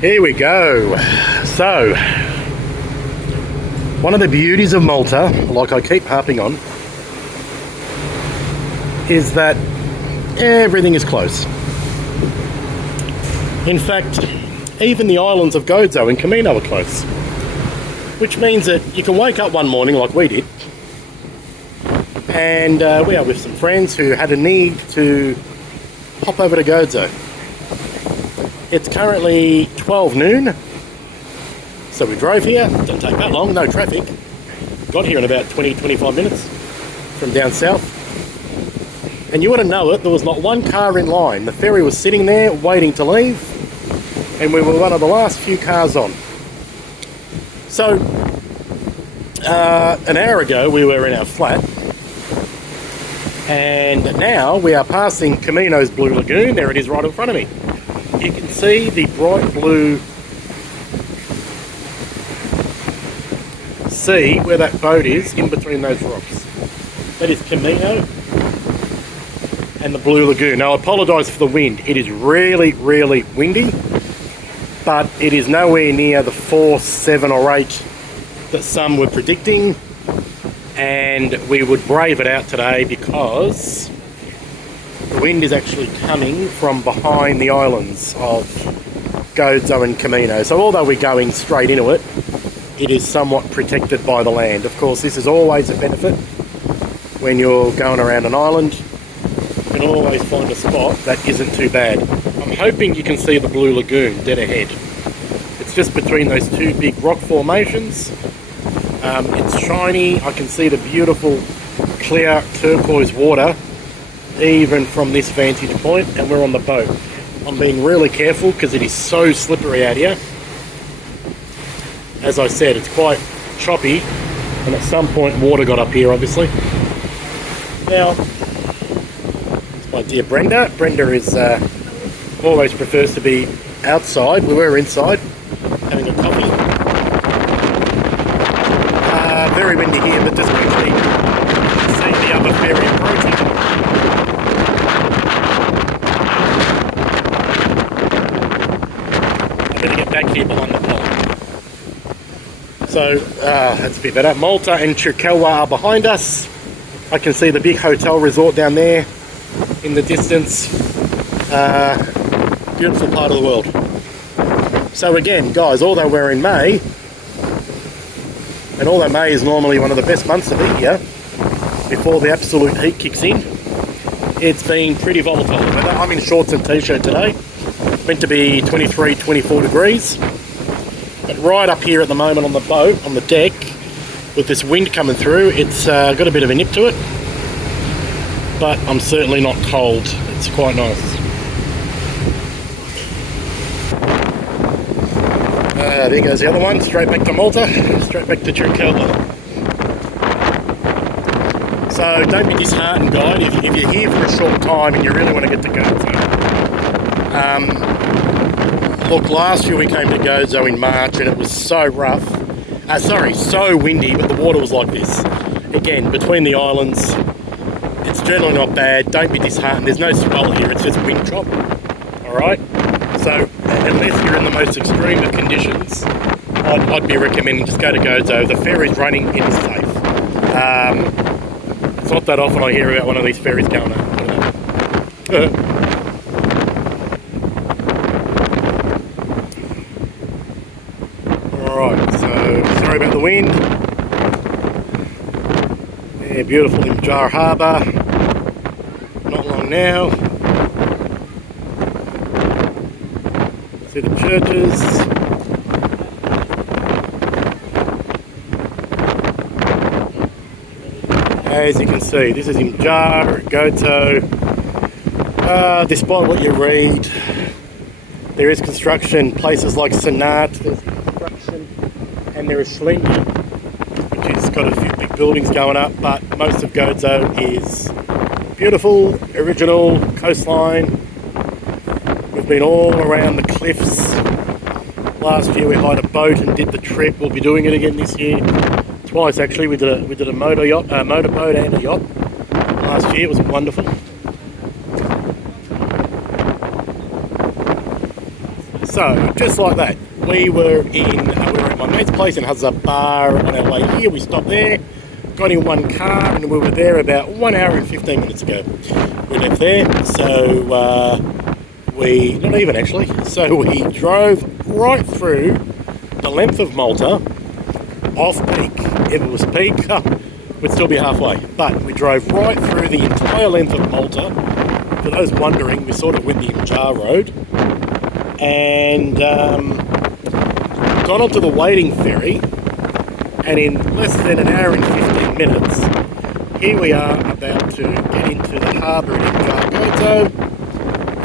Here we go. So, one of the beauties of Malta, like I keep harping on, is that everything is close. In fact, even the islands of Gozo and Camino are close. Which means that you can wake up one morning like we did, and we are with some friends who had a need to pop over to Gozo. It's currently 12 noon, so we drove here. Didn't take that long, no traffic. Got here in about 20-25 minutes from down south. And you wouldn't know it, there was not one car in line. The ferry was sitting there waiting to leave, and we were one of the last few cars on. So, an hour ago we were in our flat, and now we are passing Camino's Blue Lagoon. There it is right in front of me. You can see the bright blue sea where that boat is in between those rocks. That is Camino and the Blue Lagoon. Now I apologise for the wind. It is really, really windy, but it is nowhere near the 4, 7 or 8 that some were predicting, and we would brave it out today because the wind is actually coming from behind the islands of Gozo and Camino. So although we're going straight into it, it is somewhat protected by the land. Of course, this is always a benefit when you're going around an island. You can always find a spot that isn't too bad. I'm hoping you can see the Blue Lagoon dead ahead. It's just between those two big rock formations. It's shiny. I can see the beautiful clear turquoise water even from this vantage point, and we're on the boat. I'm being really careful because it is so slippery out here. As I said, it's quite choppy, and at some point water got up here obviously. Now, it's my dear Brenda. Brenda is always prefers to be outside. We were inside having a coffee. Very windy here, but just quickly see the other ferry approaching. I'm going to get back here behind the pond. So that's a bit better. Malta and Circella are behind us. I can see the big hotel resort down there in the distance. Beautiful part of the world. So again, guys, although we're in May, and although May is normally one of the best months of the year, before the absolute heat kicks in, it's been pretty volatile weather. I'm in shorts and t-shirt today. Meant to be 23, 24 degrees. But right up here at the moment on the boat, on the deck, with this wind coming through, it's got a bit of a nip to it. But I'm certainly not cold. It's quite nice. There goes the other one, straight back to Malta, straight back to Circella. So don't be disheartened, guys, if you're here for a short time and you really want to get to Gozo. Look, last year we came to Gozo in March and it was so rough. So windy, but the water was like this. Again, between the islands, it's generally not bad. Don't be disheartened. There's no swell here, it's just wind chop. Alright? So, unless you're in the most extreme of conditions, I'd be recommending just go to Gozo. The ferry's running, it is safe. It's not that often I hear about one of these ferries going up. Alright, so sorry about the wind. Yeah, beautiful in Jar Harbour. Not long now. See the churches. As you can see, this is in Jar, Gozo. Despite what you read, there is construction. Places like Senat, there's construction, and there is Schlengi, which has got a few big buildings going up, but most of Gozo is beautiful, original coastline. We've been all around the cliffs. Last year we hired a boat and did the trip. We'll be doing it again this year. Twice actually. We did a motorboat and a yacht last year. It was wonderful. So, just like that, we were at my mate's place in Huzzah Bar on our way here. We stopped there, got in one car, and we were there about 1 hour and 15 minutes ago. We left there, so not even actually, so we drove right through the length of Malta, off peak. If it was peak, we'd still be halfway. But we drove right through the entire length of Malta. For those wondering, we sort of went the Imjar Road, and got onto the waiting ferry, and in less than an hour and 15 minutes, here we are about to get into the harbour in Gozo,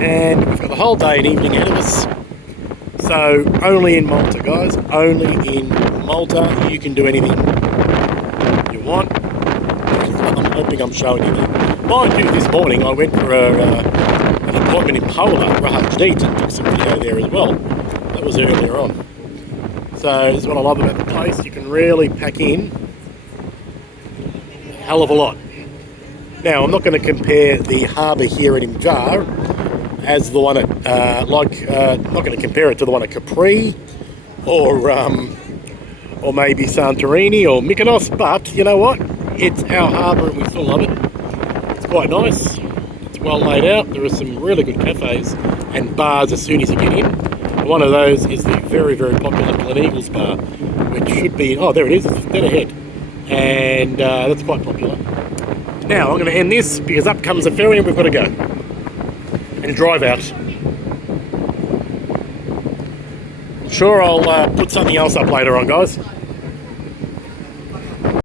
and we've got the whole day and evening ahead of us. So only in Malta, guys, only in Malta. You can do anything you want. I'm hoping I'm showing you that. Mind you, this morning I went for an appointment in Pola, Rajdit, and took some video there as well. That was earlier on. So this is what I love about the place. You can really pack in a hell of a lot. Now, I'm not going to compare the harbour here at Imjar as the one at, I'm not going to compare it to the one at Capri or maybe Santorini or Mykonos, but you know what? It's our harbour and we still love it. It's quite nice. It's well laid out. There are some really good cafes and bars as soon as you get in. One of those is the very, very popular Gleneagles bar, which should be, oh, there it is, it's dead ahead. And that's quite popular. Now, I'm going to end this because up comes the ferry and we've got to go and drive out. Sure, I'll put something else up later on, guys.